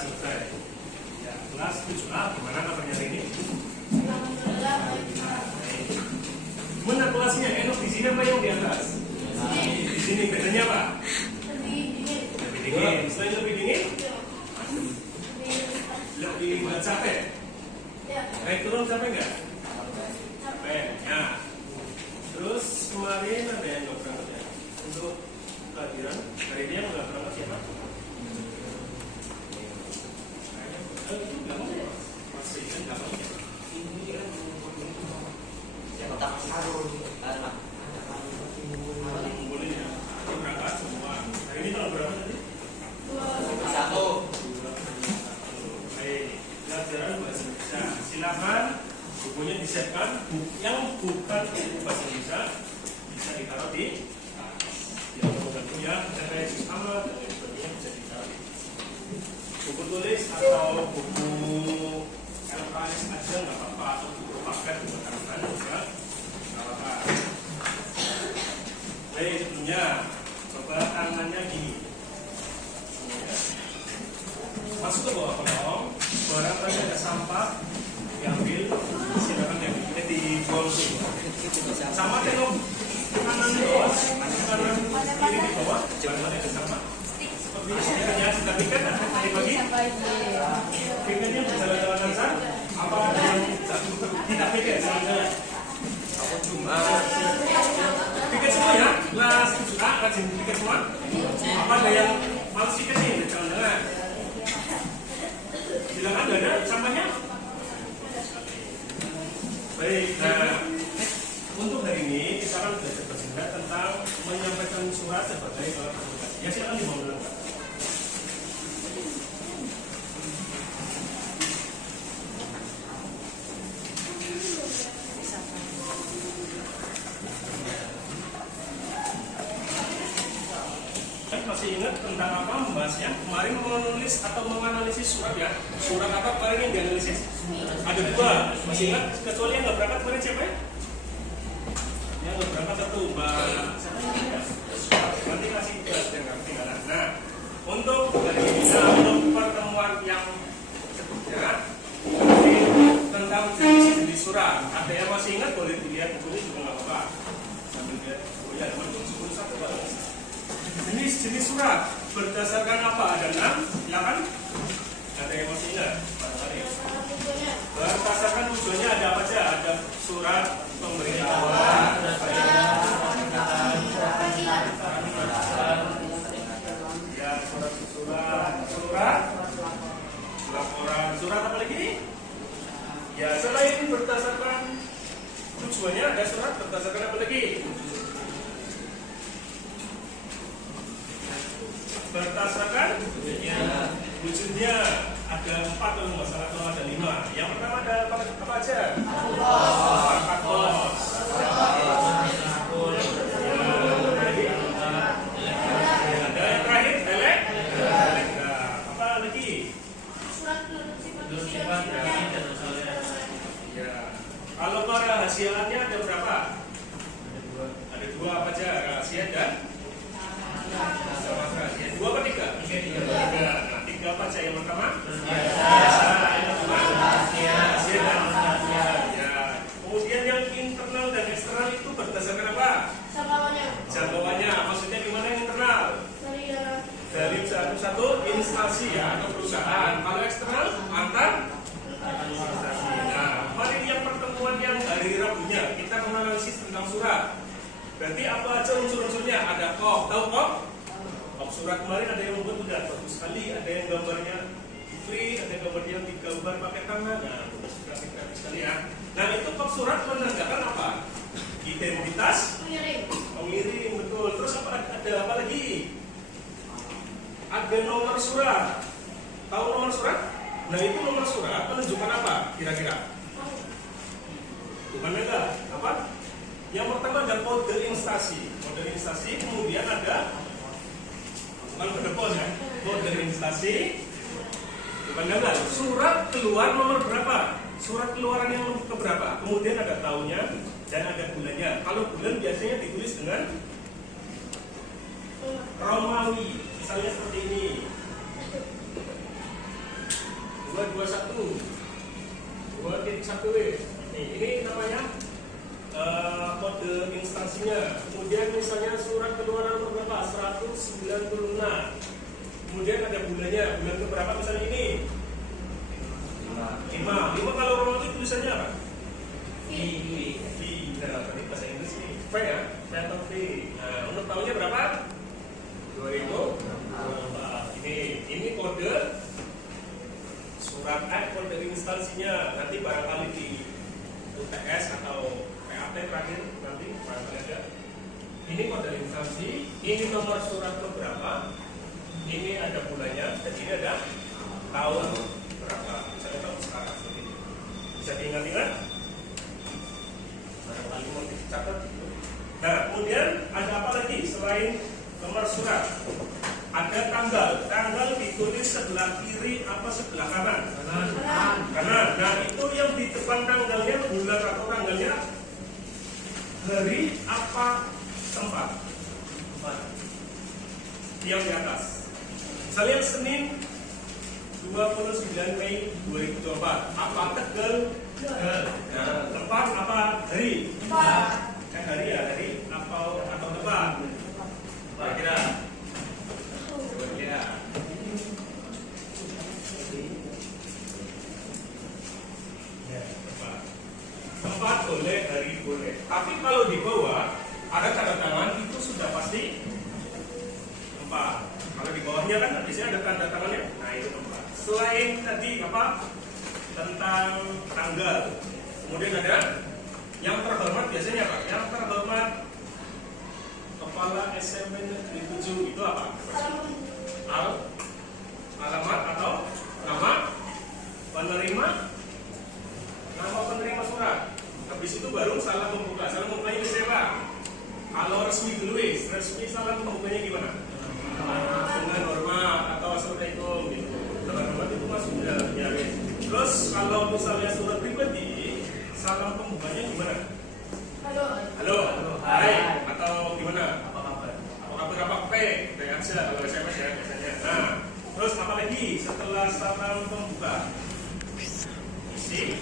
selesai. Ya, kelas 7A, gimana kabarnya hari ini? Mana kelasnya? Enak di sini apa yang di atas? Di sini bedanya apa? Lebih dingin. Selain lebih dingin, lebih nggak capek. Naik turun capek nggak? Capek. Ya. Terus kemarin ada yang nggak berangkat ya? Untuk kehadiran hari ini yang nggak berangkat siapa? Itu nggak mau ya? Masih kan nggak mau ya? Ini kan kotak sarung boleh ya? Berangkat semua. Hari ini kalau berangkat tadi? 1. Baik, pelajaran bahasa Indonesia. Silakan bukunya disiapkan. Yang bukan buku bahasa Indonesia bisa ditaruh di buku ya, kayak sama dan lain sebagainya bisa ditaruh di buku tulis atau buku LKS aja nggak apa-apa, atau buku paket juga kan juga nggak apa-apa. Baik, sebelumnya coba tangannya gini. Masuk ke bawah kolong, barang tadi ada sampah, diambil, silakan diambil di bawah dulu. Sama tengok kanan di bawah, kanan kiri di bawah, jangan ada sampah. Seperti stikernya sudah piket, tadi pagi. Piketnya berjalan-jalan lancar. Apa ada yang tidak piket jalan-jalan? Aku cuma Piket semua ya, kelas 7A rajin piket semua. Apa ada yang malas piket nih jalan-jalan? Silakan, ada sampahnya. Baik, nah untuk hari ini kita akan belajar bersingkat tentang menyampaikan surat sebagai alat komunikasi. Ya silakan dibawa dulu. Masih ingat tentang apa membahasnya? Kemarin menulis atau menganalisis surat ya. Surat apa kemarin yang dianalisis? Ada 2. Masih ingat? Kecuali yang nggak berangkat kemarin siapa ya? Yang nggak berangkat satu, Mbak. Nanti kasih tugas dan ketinggalan. Nah, untuk hari ini untuk pertemuan yang sebelumnya tentang jenis surat. Ada yang masih ingat boleh dilihat bukunya juga nggak apa-apa. Sambil lihat. Oh ya, untuk 11 banget. Jenis surat berdasarkan apa? Ada 6, silakan. Ada yang masih ingat? Berdasarkan tujuannya ada apa saja? Ada surat pemberitahuan, ya surat laporan, surat apa lagi? Ya selain berdasarkan tujuannya ada surat berdasarkan apa lagi? Berdasarkan wujudnya ada 4 kalau nggak salah, atau ada 5. Yang pertama ada apa aja? Angkat pos. Ada yang terakhir apa lagi? Ya. Kalau kerahasiaannya ada berapa? Ada 2 apa aja? Rahasia dan rahasia. 2 apa 3? 3. Nah, 3 apa aja? Yang pertama? Biasa. Yang kedua? Rahasia dan rahasia. Ya. Kemudian yang internal dan eksternal itu berdasarkan apa? Jangkauannya. Maksudnya gimana yang internal? Dari satu instansi ya atau perusahaan. Kalau eksternal antar instansi. Nah, mari yang pertemuan yang hari Rabunya kita menganalisis tentang surat. Berarti apa aja unsur-unsurnya? Ada kop, tahu kop? Kop surat kemarin ada yang membuat udah bagus sekali, ada yang gambarnya free, ada gambarnya digambar pakai tangan. Nah, grafik sekali ya. Nah, itu kop surat menandakan apa? Identitas pengirim, betul. Terus ada apa lagi? Ada nomor surat. Tahu nomor surat? Nah, itu nomor surat menunjukkan apa? Kira-kira? Bukan enggak? Apa? Yang pertama ada kode instansi. Kode instansi, kemudian ada bukan kode pos ya. Kode instansi. Bukan enggak? Surat keluar nomor berapa? Surat keluaran yang keberapa? Kemudian ada tahunnya dan ada bulannya. Kalau bulan biasanya ditulis dengan Romawi. Misalnya seperti ini. 221 2.1W. Ini namanya kode instansinya. Kemudian misalnya surat keluaran nomor berapa? 196. Kemudian ada bulannya. Bulan keberapa misalnya ini? 5 kalau Romawi itu tulisannya apa? V. Nah, tadi bahasa Inggris ini V ya? V atau V. Nah, untuk tahunnya berapa? 2024. Ini kode surat kode instansinya. Nanti barangkali di UTS atau PAT terakhir nanti barangkali ada. Ini kode instansi, ini nomor surat keberapa, ini ada bulannya, dan ini ada tahun berapa. Misalnya tahun sekarang seperti ini. Bisa diingat-ingat? Barangkali mau dicatat. Nah, kemudian ada apa lagi selain nomor surat? Ada tanggal. Tanggal ditulis sebelah kiri apa sebelah kanan? Kanan. Nah, itu yang di depan tanggalnya, bulan atau tanggalnya, hari apa tempat? Yang di atas. Misalnya Senin 29 Mei 2024. Apa Tegal? Nah, tempat apa hari? Hari ya, hari atau tempat? Kira-kira. Tempat boleh, hari boleh. Tapi kalau di bawah ada tanda tangan itu sudah pasti tempat. Kalau di bawahnya kan biasanya ada tanda tangannya. Nah itu tempat. Selain tadi apa tentang tanggal, kemudian ada yang terhormat biasanya apa? Yang terhormat kepala SMP Negeri 7 itu apa? Alamat atau nama penerima, nama penerima surat. Habis itu baru salam membuka. Salam membukanya ini siapa? Kalau resmi dulu resmi salam membukanya gimana? Dengan hormat atau assalamualaikum gitu. Dengan hormat itu masuk ya. Terus kalau misalnya surat pribadi, salam pembukanya gimana? Halo. Hai. Atau gimana? Apa kabar? Apa P? Kayak aja kalau SMS ya biasanya. Nah, terus apa lagi setelah salam pembuka? Isi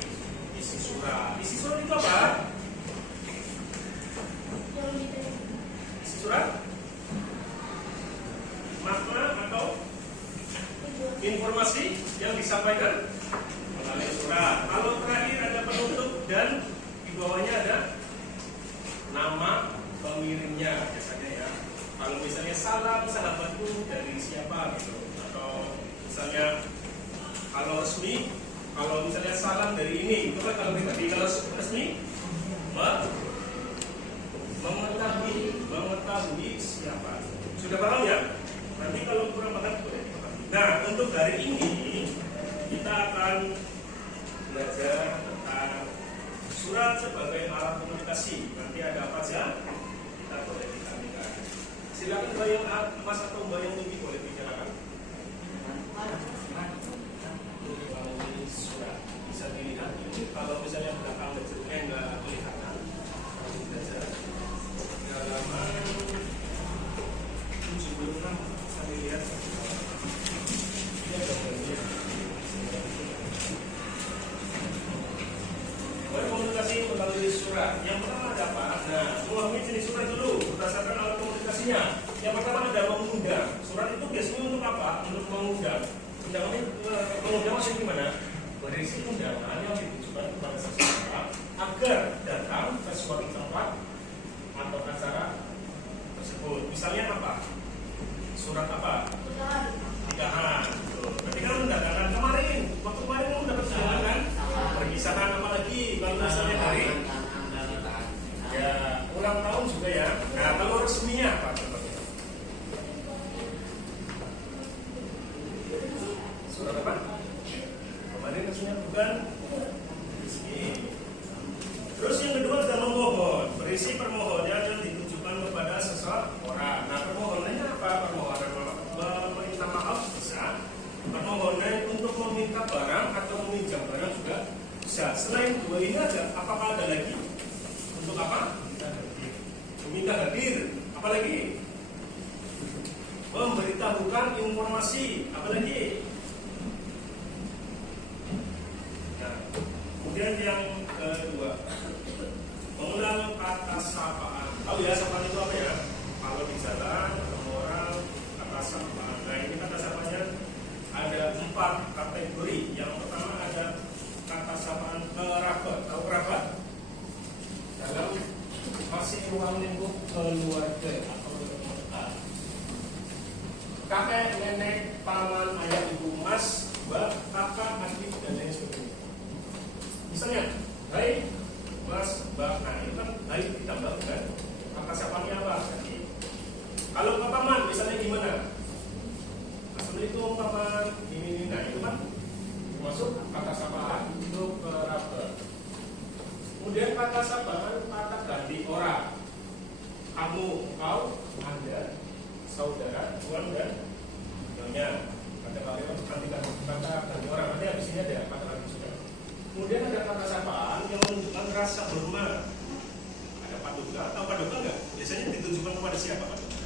surat. Isi surat itu apa? Isi surat? Makna atau informasi yang disampaikan melalui surat. Kalau terakhir ada penutup dan di bawahnya ada nama pengirimnya biasanya ya. Kalau misalnya salam sahabatku dari siapa gitu, atau misalnya kalau resmi, kalau misalnya salam dari ini, itu kan kalau pribadi. Kalau resmi, mengetahui siapa. Sudah paham ya? Nanti kalau kurang paham boleh. Nah, untuk hari ini kita akan belajar tentang surat sebagai alat komunikasi. Nanti ada apa saja? Kita boleh ditampilkan. Silakan Mbak yang Mas atau Mbak yang tinggi boleh bicarakan. Surat bisa dilihat ini kalau misalnya belakang nggak kelihatan. Belajar halaman 76 sambil lihat. Ini ada bagian. Komunikasi melalui surat. Yang pertama ada apa? Nah, memahami jenis surat dulu berdasarkan alat komunikasinya. Yang pertama ada mengundang. Surat itu biasanya untuk apa? Untuk mengundang. Mengundang maksudnya gimana? Berisi undangan yang ditujukan kepada seseorang agar datang ke suatu tempat atau acara tersebut. Misalnya apa? Surat apa? Nikahan. Berarti kan undangan kemarin. Waktu kemarin kamu dapat undangan perpisahan, apalagi kalau misalnya dari ya ulang tahun juga ya. Nah kalau resminya apa? Surat apa? Kemarin resminya bukan resmi. Terus yang kedua ada memohon. Berisi permohonan yang ditujukan kepada seseorang. Nah permohonannya apa? Permohonan meminta maaf bisa. Permohonan untuk meminta barang atau meminjam barang juga bisa. Selain dua ini ada, apakah ada lagi? Untuk apa? Meminta hadir. Apa lagi? Memberitahukan informasi. Apa lagi? 4 kategori. Yang pertama ada kata sapaan kerabat. Tahu kerabat? Dalam masih ruang lingkup keluarga atau dekat. Kakek, nenek, paman, ayah, ibu, mas, mbak, kakak, adik, dan lain sebagainya. Misalnya, hai mas, mbak, nah itu kan hai ditambah kan? Kata siapanya apa? Jadi, kalau ke paman, misalnya gimana? Assalamualaikum paman, ini, nah itu kan masuk kata sapaan untuk kerabat. Kemudian kata sapaan, kata ganti orang. Kamu, kau, anda, saudara, tuan, dan nyonya. Kata kalian kata ganti orang. Nanti habis ini ada kata ganti saudara. Kemudian ada kata sapaan yang menunjukkan rasa hormat. Ada paduka, atau paduka enggak? Biasanya ditunjukkan kepada siapa paduka?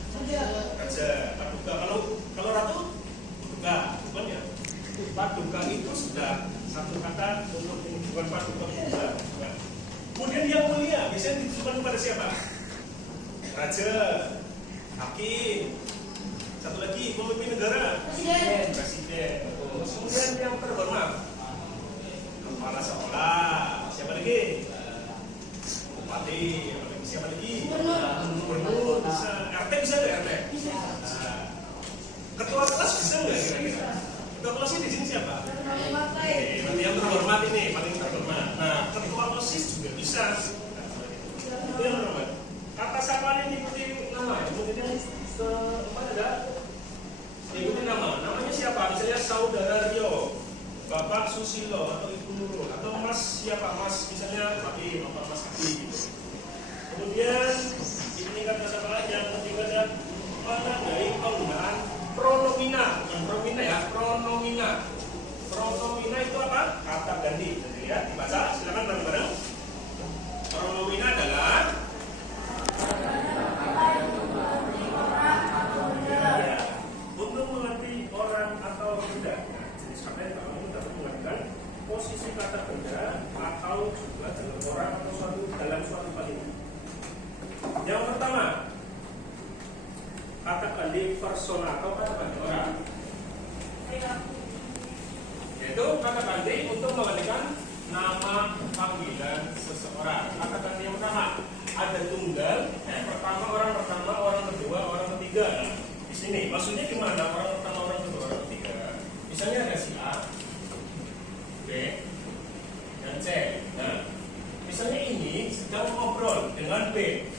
Raja. Paduka. Kalau ratu, paduka, bukan ya? Paduka itu sudah satu kata untuk menunjukkan paduka juga. Nah. Kemudian yang mulia biasanya ditujukan kepada siapa? Raja, hakim, satu lagi pemimpin negara, presiden. Kemudian yang terhormat, kepala sekolah, siapa lagi? Bupati, siapa lagi? Gubernur, bisa. RT bisa nggak RT? Nah. Ketua kelas bisa nggak kira-kira? Ketua kelasnya di sini siapa? Berarti yang terhormat ini, paling terhormat. Nah, ketua OSIS juga bisa. Itu yang terhormat. Kata sapaan yang diikuti nama, kemudian ada diikuti nama. Namanya siapa? Misalnya saudara Rio, Bapak Susilo atau Ibu Nurul, atau Mas siapa? Mas misalnya Papi, Bapak Mas Papi gitu. Kemudian ini kata sapaan yang ketiga ada menandai penggunaan pronomina, bukan promina ya, pronomina. Pronomina itu apa? Kata ganti. Jadi lihat, dibaca, silakan bareng-bareng. Pronomina adalah untuk mengerti orang atau benda. Jenis kata yang pertama itu dapat mengartikan posisi kata benda atau juga dalam orang atau dalam suatu kalimat. Yang pertama, kata ganti personal atau kata ganti orang. Yaitu kata ganti untuk menggantikan nama panggilan seseorang. Kata ganti yang pertama ada tunggal, pertama, orang kedua, orang ketiga. Nah, di sini maksudnya gimana? Orang pertama, orang kedua, orang ketiga. Misalnya ada si A, B, dan C. Nah, misalnya ini sedang ngobrol dengan B,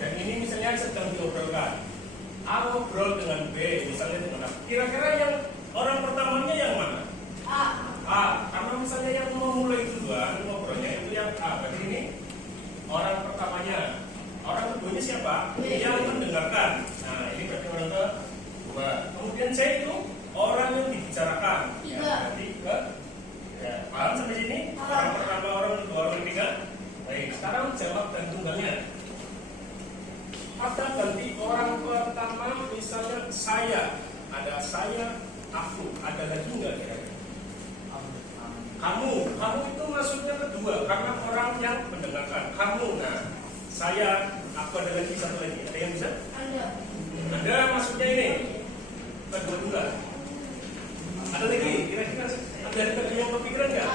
dan ini misalnya sedang diobrolkan. A ngobrol dengan B, misalnya dengan A. Kira-kira yang orang pertamanya yang mana? A. Karena misalnya yang memulai duluan ngobrolnya itu yang A. Berarti ini orang pertamanya. Orang keduanya siapa? Yang mendengarkan. Nah, ini berarti orang kedua. Kemudian C itu orang yang dibicarakan. Ya, berarti ke. Ya, paham sampai sini? Orang pertama, orang kedua, orang ketiga. Baik, sekarang jawab dan tunggalnya. Kata ganti orang pertama misalnya saya. Ada saya, aku. Ada lagi nggak kira-kira? Kamu itu maksudnya kedua karena orang yang mendengarkan. Kamu, nah saya, aku ada lagi satu lagi. Ada yang bisa? Ada maksudnya ini kedua tunggal. Ada lagi kira-kira ada yang kepikiran nggak?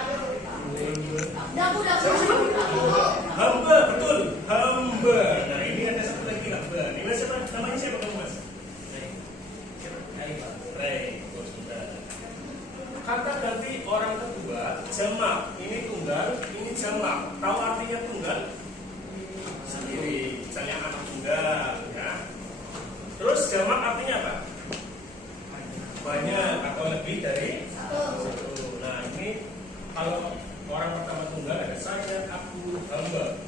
Hamba, betul, hamba. Nah ini ada satu lagi hamba. Ini siapa? Namanya siapa kamu mas? Ray. Kata ganti orang kedua jamak. Ini tunggal, ini jamak. Tahu artinya tunggal? Sendiri. Misalnya anak tunggal, ya. Terus jamak artinya apa? Banyak atau lebih dari satu. Nah ini kalau orang pertama tunggal ada saya, aku, hamba.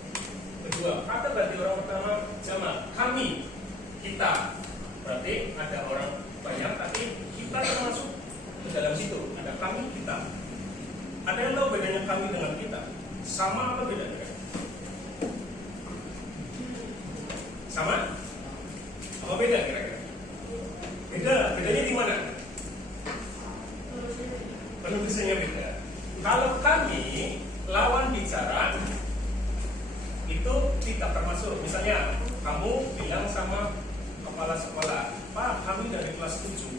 Kedua, kata ganti orang pertama jamak. Kami, kita. Berarti ada orang banyak, tapi kita termasuk ke dalam situ. Ada kami, kita. Ada yang tahu bedanya kami dengan kita? Sama apa beda? Sama? Apa beda kira-kira? Bedanya di mana? Penulisannya beda. Kalau kami lawan bicara itu tidak termasuk. Misalnya kamu bilang sama kepala sekolah, Pak, kami dari kelas 7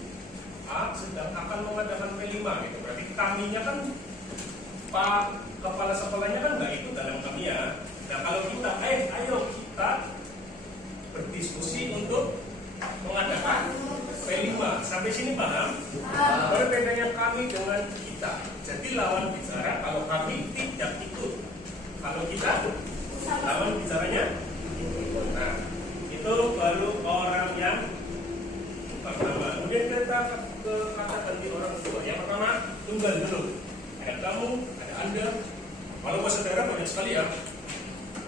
A sedang akan mengadakan P5 gitu. Berarti kaminya kan Pak kepala sekolahnya kan nggak ikut dalam kami ya. Nah kalau kita, ayo kita berdiskusi untuk mengadakan P5. Sampai sini paham? Berbedanya kami dengan kita. Jadi lawan bicara kalau kami tidak ikut. Kalau kita lawan bicaranya ikut. Nah itu baru orang yang pertama. Kemudian kita ke kata ganti orang kedua. Yang pertama tunggal dulu. Ada kamu, ada anda. Kalau bahasa daerah banyak sekali ya.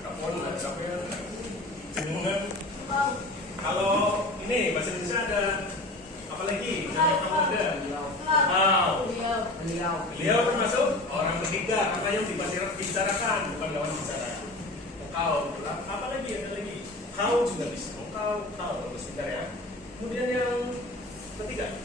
Kapon, ada siapa ya? Jenungan. Kalau ini bahasa Indonesia ada apa lagi? Ada kamu ada. Beliau termasuk orang ketiga. Karena yang dibicarakan bukan lawan bicara. Kau, apa lagi? Ada lagi. Kau juga bisa. Kau sebentar ya. Kemudian yang ketiga.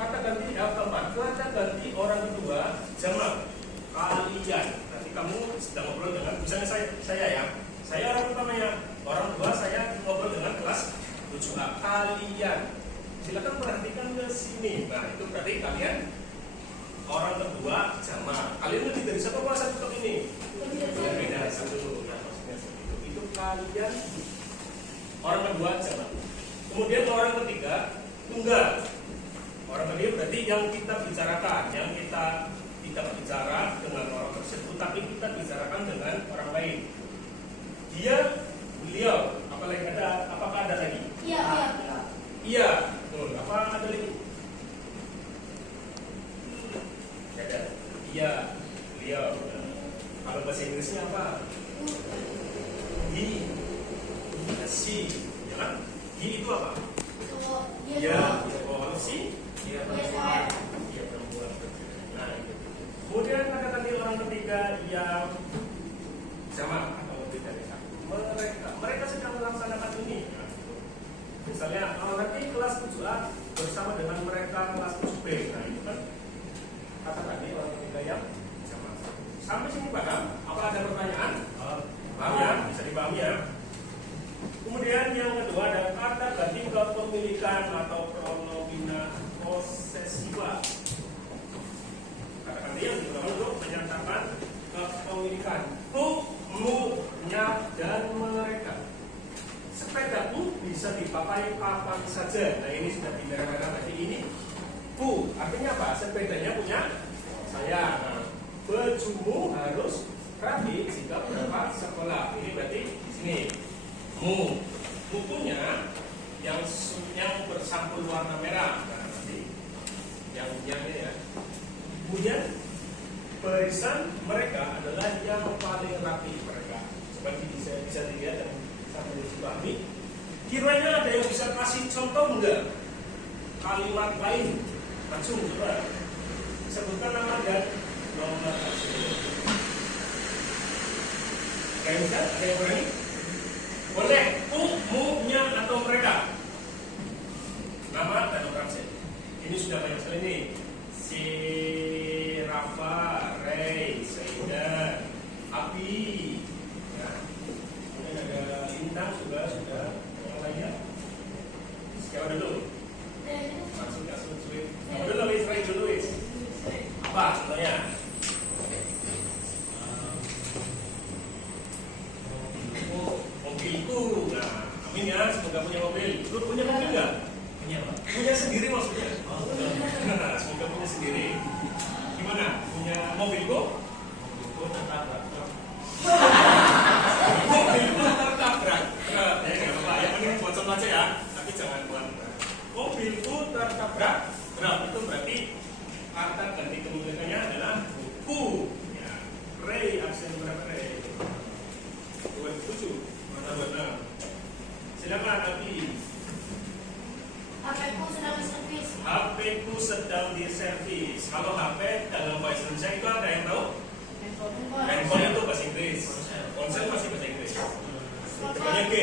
Kata ganti keempat, kata ganti orang kedua jamak kalian. Nanti kamu sedang ngobrol dengan misalnya saya ya. Saya orang pertamanya, orang kedua saya ngobrol dengan kelas 7A. Kalian. Silakan perhatikan ke sini. Nah, itu berarti kalian orang kedua jamak. Kalian lebih dari satu kelas satu ini. Beda satu. Nah, maksudnya seperti itu. Itu kalian orang kedua jamak. Kemudian orang ketiga tunggal. Orang ketiga berarti yang kita bicarakan, yang kita tidak bicara dengan orang tersebut, tapi kita bicarakan dengan orang lain. Dia, beliau, apalagi ada, apakah ada lagi? Iya. Betul. Apa ada lagi? Ada. Iya, beliau. Kalau bahasa Inggrisnya apa? He, she, ya kan? He itu apa? Ya. Oh, si? Iya perempuan. Nah, itu. Kemudian kata-kata orang ketiga yang sama atau lebih dari satu. Mereka sedang melaksanakan ini. Misalnya, nanti kelas 7A bersama dengan mereka kelas 7B. Nah, itu kan kata-kata orang ketiga yang sama. Sampai sini paham? Apa ada pertanyaan? Paham ya? Bisa dipahami ya? Kemudian yang kedua ada kata ganti kepemilikan atau pronomina posesiva. Kata-kata yang digunakan untuk menyatakan kepemilikan. Mu, nya, dan mereka. Sepedaku bisa dipakai kapan saja. Nah ini sudah dimerah-merah tadi ini. Ku, artinya apa? Sepedanya punya saya. Nah, bajumu harus rapi jika berangkat sekolah. Ini berarti di sini. Mu, bukunya yang bersampul warna merah. Nah, nanti yang ini ya. Kemudian barisan mereka adalah yang paling rapi mereka. Seperti bisa dilihat dan sampai dipahami. Kiranya ada yang bisa kasih contoh enggak? Kalimat lain. Langsung coba sebutkan nama dan nomor tersebut. Kayak bisa? Ada yang berani? Boleh mu-nya atau mereka. Nama dan nomor absen. Ini sudah banyak sekali nih. Si Rafa, Ray, Saida, Abi. Nah, kemudian ada Lintang sudah. Yang lainnya. Siapa dulu? Langsung kasih sulit. Kamu dulu, Ray dulu, apa contohnya? Mobilku. Nah, amin ya, semoga punya mobil. Lu punya mobil nggak? Punya sendiri maksudnya. Nah, semoga punya sendiri. Gimana? Punya mobilku? Tertabrak. Mobilku tertabrak. Ya nggak apa-apa. Yang penting bocor aja ya. Tapi jangan buat. Mobilku tertabrak. Nah, itu berarti kata ganti kemungkinannya adalah buku. Ya. Ray, absen berapa Ray? 27. Mana benar? Silakan Abi. HP-ku sedang diservis. Kalau HP dalam bahasa Indonesia itu ada yang tahu? Handphone itu bahasa Inggris. Ponsel masih bahasa Inggris. Depannya G.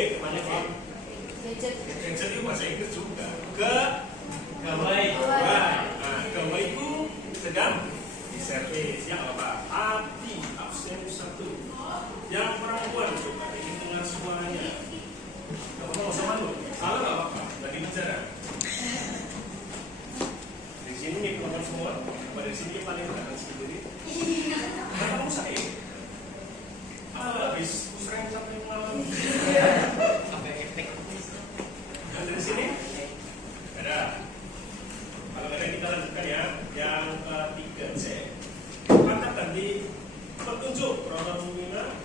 Gadget itu bahasa Inggris juga. Gawai. Nah, gawaiku sedang diservis. Yang apa? Abi absen 1. Yang perempuan coba hitungan semuanya. Kamu mau sama lu? Salah nggak apa-apa. Lagi bicara. dari sini paling kanan sendiri. Kamu sakit? Habis pusreng sampai malam. Sampai efek. Dan dari sini ada. Kalau ada kita lanjutkan ya. Yang ketiga C. Katakan di petunjuk pronomina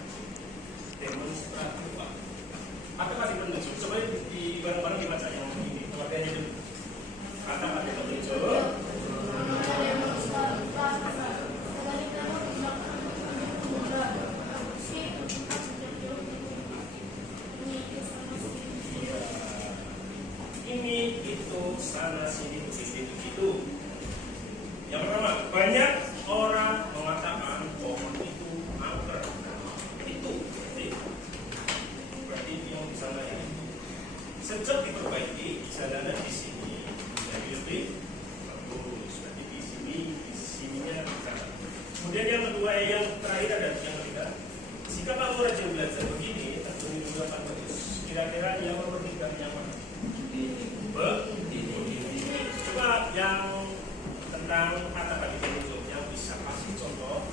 demonstratif. Katakan di petunjuk. Coba di bareng-bareng dibaca yang ini. Pengertiannya dulu. Katakan di petunjuk. Ini itu sana sini begitu. Yang pertama, banyak orang mengatakan pohon itu angker. Itu berarti yang di sana ini. Sejak diperbaiki jalanan di sini jadi lebih bagus. Berarti di sininya bisa. Kemudian yang kedua, yang terakhir ada yang ketiga. Jika kamu rajin belajar begini, tentu ini juga akan bagus. Kira-kira yang nomor 3 yang mana? Coba yang tentang kata-kata ditunjuk yang bisa kasih contoh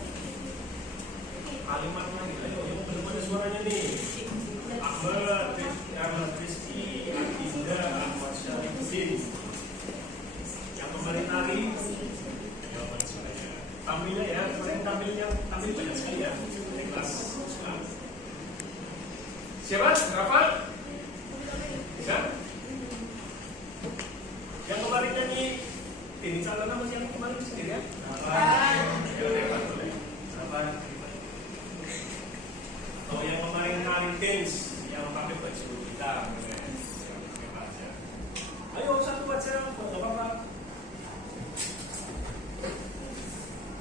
kalimat lagi. Ayo, yang belum ada suaranya nih. Ahmad Rizky, Adinda, Ahmad Syarifudin. Yang kemarin tadi, jawaban suaranya. Tampilnya ya, kemarin tampil banyak sekali ya di kelas. Siapa? Berapa? Bisa? Yang kemarin nyanyi ini salah nama yang kemarin sendiri ya? Oh, yang kemarin nari dance yang pakai baju hitam. Ayo satu baca, nggak apa-apa.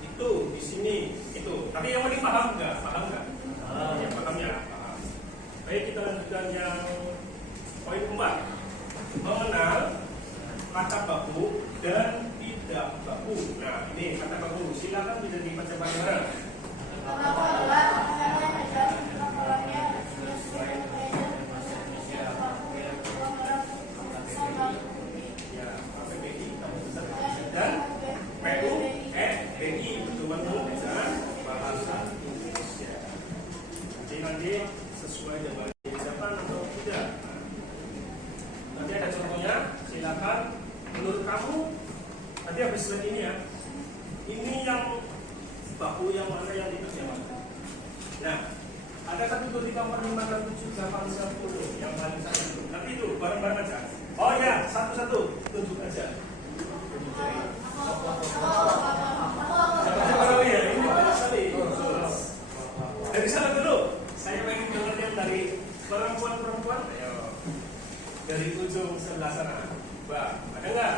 Itu di sini itu. Tapi yang penting paham nggak? Paham nggak? Yang paham ya. Paham. Baik, kita lanjutkan yang poin 4. Mengenal kata baku dan tidak baku. Nah, ini kata baku. Silakan bisa dibaca bareng. Dan PU, BI betul-betul bisa bahasa Indonesia. Jadi nanti sesuai dengan ucapan atau tidak. Nanti ada contohnya. Silakan. Menurut kamu, nanti habis slide ini ya. Ini yang baku yang mana, yang tidak yang mana. Nah, ada 1, 2, 3, 4, 5, 6, 7, 8, 10 yang paling satu. Tapi itu bareng-bareng aja. Oh ya, satu-satu tunjuk aja. Siapa ya? Ini banyak sekali. Dari sana dulu. Saya pengen dengar yang dari perempuan-perempuan. Ayo. Dari ujung sebelah sana. Mbak, ada nggak?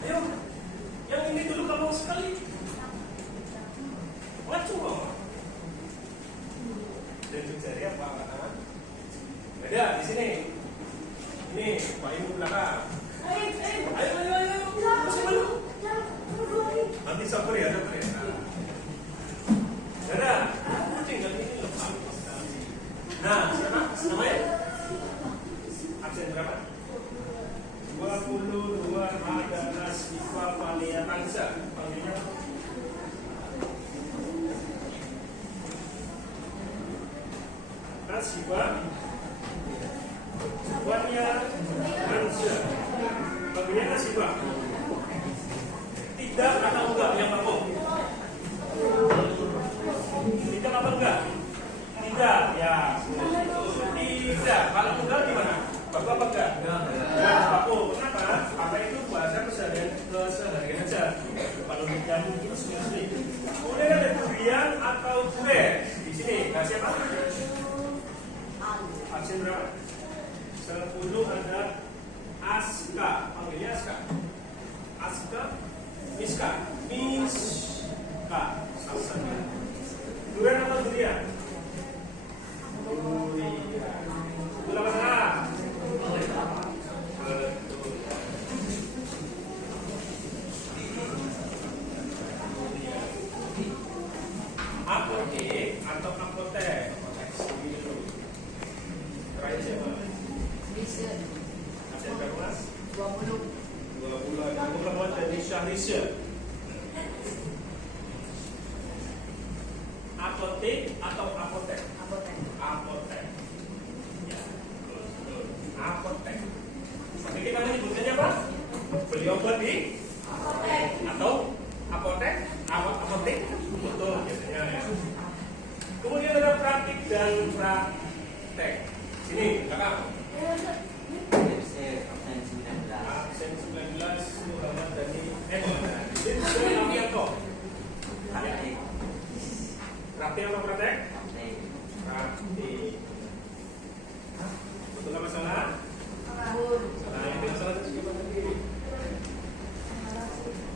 Ayo, yang ini dulu kamu sekali. Ngacu kok. Dan jari apa? Beda di sini. Ini Pak Ibu belakang. Ayo. Masih malu. Nanti sabar ya, sabar ya. Dadah. Tinggal ini loh. Nah, siapa? Namanya? Absen berapa? 22 ada Nasifah Fania Tansa. Panggilnya Nasifah Fania Tansa. Panggilnya Nasifah. Tidak atau enggak yang baku? Tidak apa enggak? Tidak, ya. Tidak. Kalau enggak gimana? Baku apa enggak? Enggak. Baku. Kenapa? Karena itu bahasa keseharian aja. Kalau dijamu itu asli. Kemudian ada durian atau kue. Di sini kasih apa? Absen berapa? 10 ada Aska. Panggilnya Aska. Aska. Miska. Miska. Sama-sama. Durian atau durian? Durian. Gula pasang. Apotek atau apotek? Terakhir siapa? Absen berapa? 20. 20. Aku keluar dari Syahrisya. apotek atau apotek? Apotek. Apotek. Ya, betul. Apotek. Tapi kita menyebutnya apa? Beli obat di Apotek. atau apotek? Apotek. Betul biasanya ya. Kemudian ada praktik dan praktek. Sini, kakak. Absen 19 Muhammad Dhani. Ini Novianto. Praktik apa praktek? Praktik. Betul apa salah? Salah. Yang tidak salah itu siapa tadi?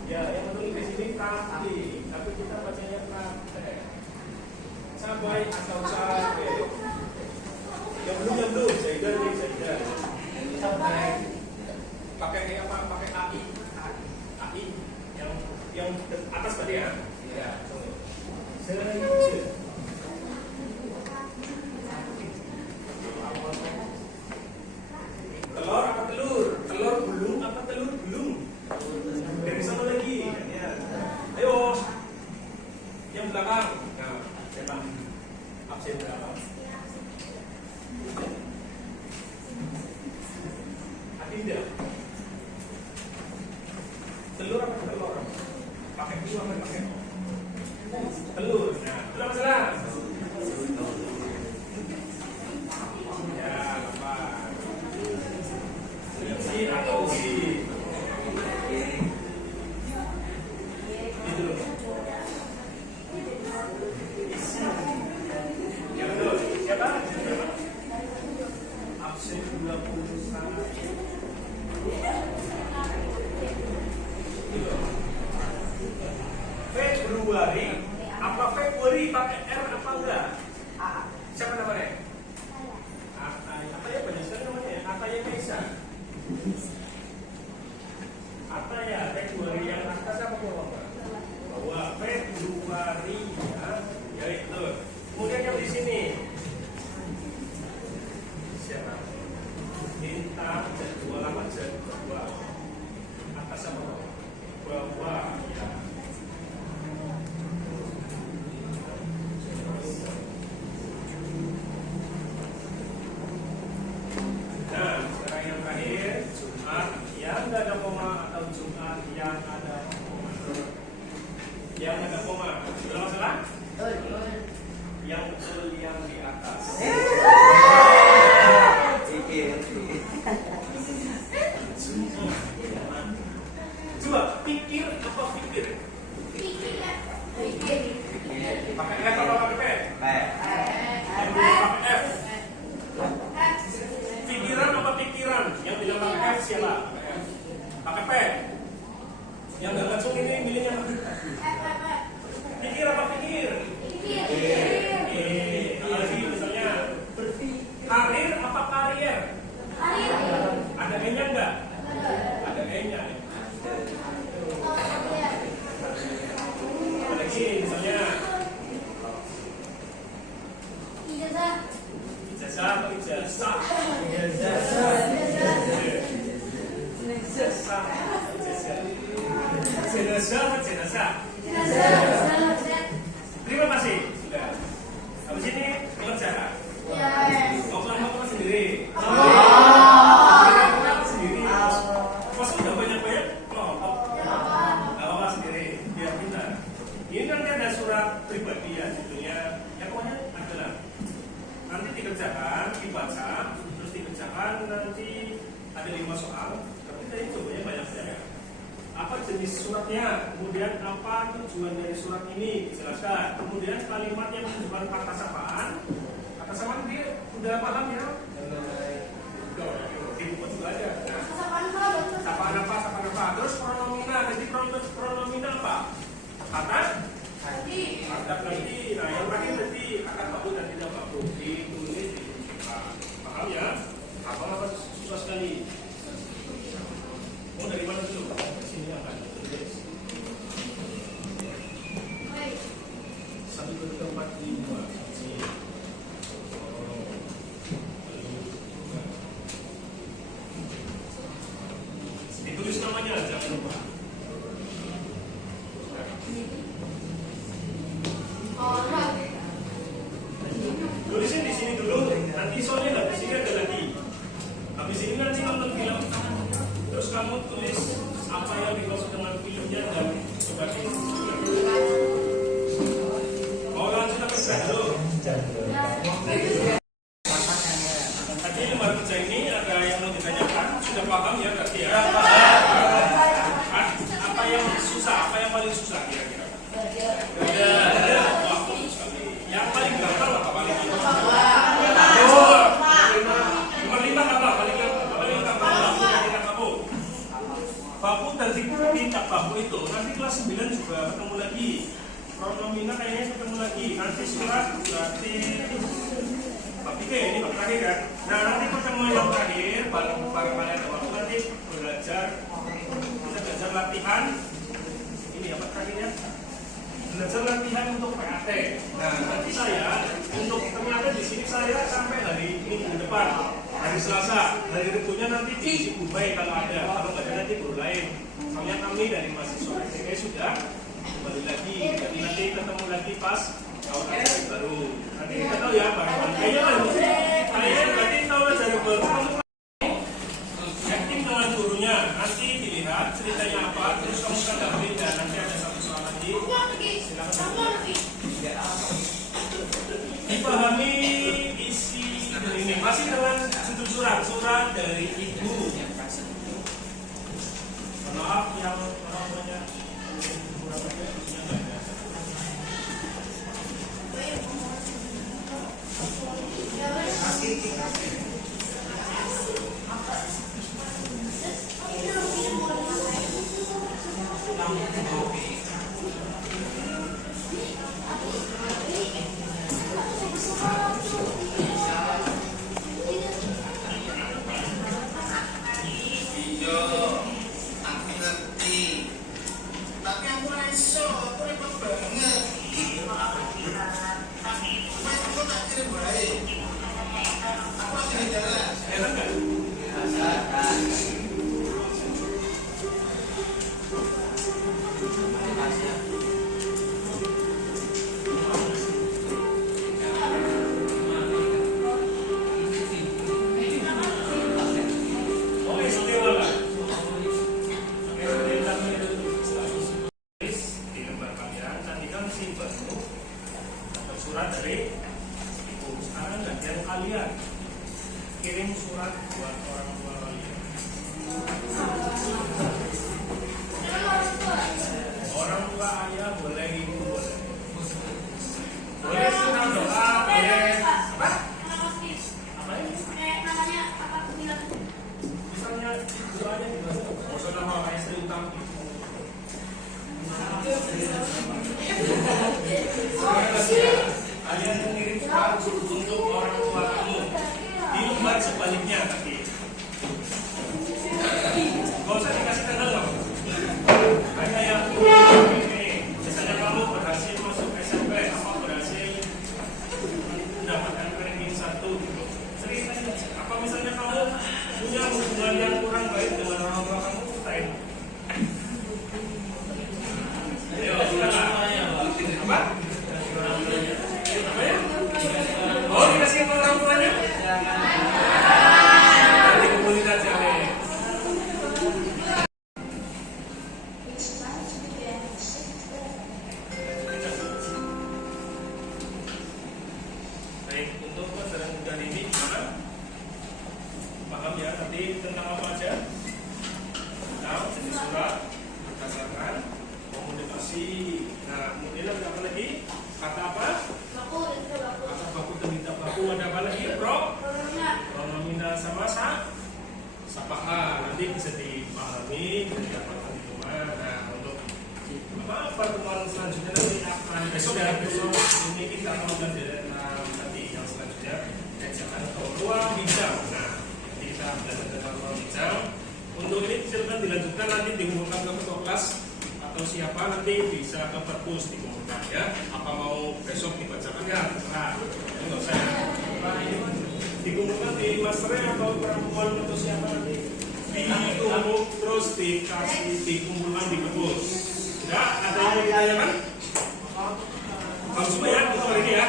Ya, yang betul di sini praktik, tapi kita bacanya praktek. Cabai atau cabai? Yang belum, Zaidan nih, Zaidan. Cabai. Pakai apa? Pakai AI. AI. Yang atas tadi ya? Iya. Zaidan. Telur apa telur? Telur gulung apa telur gulung? Dari sana lagi. Ayo. Yang belakang. Nah, siapa? Absen berapa? Adinda. Telur apa telur? Pakai U apa pakai O? Telur. Nah, itu apa salah? Ya, apa? Si atau si? Itu. Ya betul. Siapa? Absen 21. Februari apa Februari pakai R apa enggak? Siapa namanya? Ataya. Ataya banyak sekali namanya. Ataya Kaisa. Ataya Februari yang atas apa bawah? Bawah Februari ya. Ya itu. Kemudian yang di sini siapa? Bintang jadwal apa jadwal? Atas apa bawah? Bawah ya. Nah, sekarang yang terakhir Jumat yang tidak ada koma atau Jumat yang ada koma. Yang ada koma, betul masalah? Yang betul yang di atas. Coba pikir apa pikir? Pakai F apa pakai P? Yang belum pakai F. Pikiran apa pikiran? Yang bilang pakai F siapa? Pakai P. Yang nggak langsung ini milihnya pikir apa pikir? Lagi misalnya karir apa karier? Ada E-nya enggak? Ada E-nya. Lagi misalnya ijazah apa ijazah? Jenazah apa jenazah? Terima kasih sudah. Habis ini pengerjaan. Mau kelompok sendiri. Kelompok sendiri. Masa udah banyak-banyak kelompok? Kelompok sendiri. Biar pintar. Ini nanti ada surat pribadi ya judulnya. Ya pokoknya adalah nanti dikerjakan, dibaca, terus dikerjakan nanti ada 5 soal. Tapi tadi coba banyak ya. Apa jenis suratnya, kemudian apa tujuan dari surat ini dijelaskan, kemudian kalimat yang menunjukkan kata sapaan dia udah paham ya? Di buku juga ada. Sapaan apa? Terus pronomina, jadi pronomina apa? Kata nanti. Nah yang terakhir nanti kata baku dan tidak baku ditulis ditunjukkan. Paham ya? Apa susah sekali? Mau dari mana dulu? Sini akan tulis. 1, 2, 3, 4, 5. Ditulis namanya, jangan lupa. susah, apa yang paling susah kira-kira? Ada. Wah, bagus sekali. Yang paling gampang apa paling gampang? Nomor 5 apa? Paling gampang. Paling gampang kira-kira kamu. Baku dan tindak baku itu nanti kelas 9 juga ketemu lagi. Pronomina kayaknya ketemu lagi. Nanti surat berarti bab 3 ini bab terakhir kan. Nah nanti pertemuan yang terakhir bareng kalian ada waktu nanti belajar, kita belajar latihan. Ini apa terakhirnya? Belajar latihan untuk PAT. Nah nanti saya untuk ternyata di sini saya sampai hari minggu depan, hari Selasa, hari Rebunya nanti diisi Bumbai kalau ada, kalau nggak ada nanti guru lain. Soalnya kami dari mahasiswa STK sudah kembali lagi, jadi nanti ketemu lagi pas tahun ajaran baru. Nanti kita tahu ya barang-barang kayaknya berarti tahun ajaran baru kamu yakin dengan gurunya. Nanti dilihat ceritanya apa, terus kamu tanggapi dan nanti ada satu soal lagi. Silakan. Dipahami isi ini masih dengan judul surat dari ibu. Maaf yang orang banyak. Surat dari ibu. Sekarang gantian kalian kirim surat buat orang tua kalian. Orang tua ayah boleh, ibu boleh. Boleh surat doa, boleh apa? Apa ini? Namanya apa? Misalnya doanya gimana? Maksudnya nama kayak Sri Utami. Kalian mengirim surat untuk orang tua kamu. Di lembar sebaliknya tapi gak usah dikasih tanda loh. Kayak yang ini, misalnya kamu berhasil masuk SMP, apa berhasil mendapatkan ranking 1 gitu. Ceritanya apa misalnya kamu punya hubungan yang kurang baik dengan orang tua kamu, ceritain. Ayo, silakan. Apa? Oh, dikasih ke orang tuanya? Nanti kumpulin aja nih. Baik, untuk pelajaran mudah ini gimana? Paham ya, nanti tentang apa aja? Tentang jenis surat, berdasarkan komunikasi. Nah, kemudian ada apa lagi? Kata apa? Kata baku dan minta baku. Ada apa lagi? Pronomina sama sapaan. Nanti bisa dipahami dan didapatkan di rumah. Nah, untuk pertemuan selanjutnya nanti akan besok ya. Besok ini kita akan belajar nanti yang selanjutnya jangan ke ruang bincang. Nah, nanti kita belajar tentang ruang bincang. Untuk ini silakan dilanjutkan nanti diumumkan ke ketua kelas atau siapa nanti bisa ke perpus diumumkan ya. Apa mau besok dibacakan ya? Nah, ini nggak usah. Dikumpulkan di masternya atau perempuan atau siapa nanti dikumpul terus dikasih dikumpulkan di perpus. Enggak, ada yang ditanyakan? Bagus semua ya untuk hari ini ya.